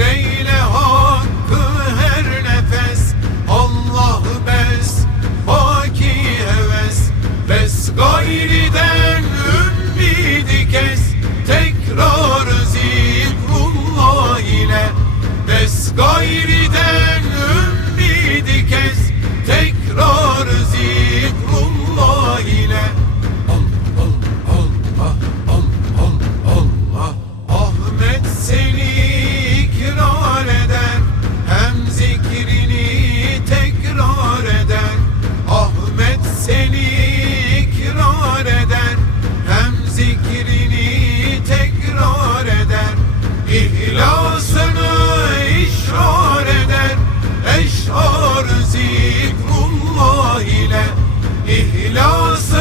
Zikreyle hakkı her nefes? Allah bez baki heves. Bez gayriden ümidi kes. Tekrar zikrullah ile. Bez gayriden ümidi kes. Tekrar zikrullah ile. Allah Allah Allah Allah Allah Ahmet seni Filoso